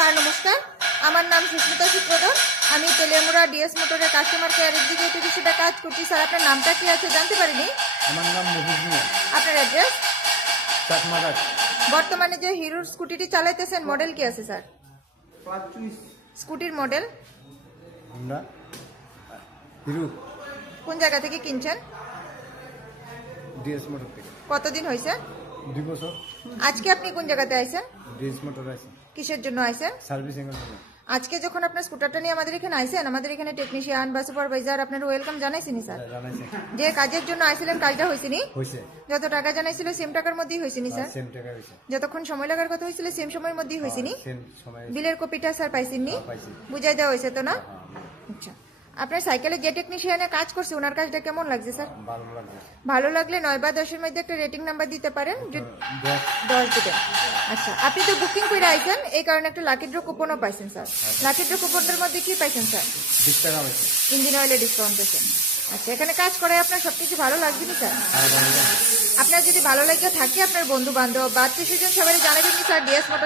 Sir নমস্কার, আমার নাম সুস্মিতা সুপ্রধান। আমি তেলিয়ামুড়া ডিএস মোটরের কাস্টমার কেয়ার এক্সিকিউটিভ হিসেবে কাজ করছি। স্যার আপনার নামটা কি আছে জানতে পারিনি? আমার নাম মফিজ মিয়া, আপনার অ্যাড্রেস? চাকমাঘাট। বর্তমানে যে হিরোর স্কুটিটি চালাইতেছেন মডেল কি আছে স্যার? স্কুটির মডেল আমরা হিরো কোন জায়গা থেকে কিনছেন? ডিএস মোটর থেকে কতদিন হয়েছে? 2 বছর। আজকে আপনি কোন জায়গাতে আইছেন? ডিএস মোটর আছে কিসের জন্য আইছেন? সার্ভিসিং এর জন্য। আজকে যখন আপনার স্কুটারটা নিয়ে আমাদের এখানে আইছেন, আমাদের এখানে টেকনিশিয়ান বা সুপারভাইজার আপনার ওয়েলকাম জানাইছিনি স্যার? জানাইছে যে কাজের জন্য আইছিলেন কাজটা হয়েছিনি? হইছে, যত টাকা জানাইছিল সেম টাকার মধ্যেই হয়েছিনি স্যার? সেম টাকা হইছে। যতক্ষণ সময় লাগার কথা হয়েছিল সেম সময়ের মধ্যেই হয়েছিনি? সেম সময় বিলের কপিটা স্যার পাইছেননি? পাইছি। বুঝাই দেওয়া হয়েছে তো না? আচ্ছা, আপনার সাইকেলে যে টেকনিশিয়ানে কাজ করছে ওনার কাজটা কেমন লাগছে স্যার? ভালো লাগবে। ভালো লাগলে 9 বা 10-এর মধ্যে একটা রেটিং নাম্বার দিতে পারেন। 10 10 দিবেন। আচ্ছা, আপনি তো বুকিং করে আইছেন, এই কারণে একটা লাকি ড্র কুপনও পাইছেন স্যার। লাকি ড্র কুপনটার মধ্যে কি পাইছেন স্যার? 20 টাকা হইছে। ইঞ্জিন অয়েলে ডিসকাউন্ট পেয়েছেন। আচ্ছা, এখানে কাজ করে আপনার সবকিছু ভালো লাগবে না স্যার? আর ভালো লাগবে। আপনার যদি ভালো লাগে থাকে আপনার বন্ধু বান্ধব বা আত্মীয় স্বজন সবাই জানাবেন কি স্যার ডিএস মোটর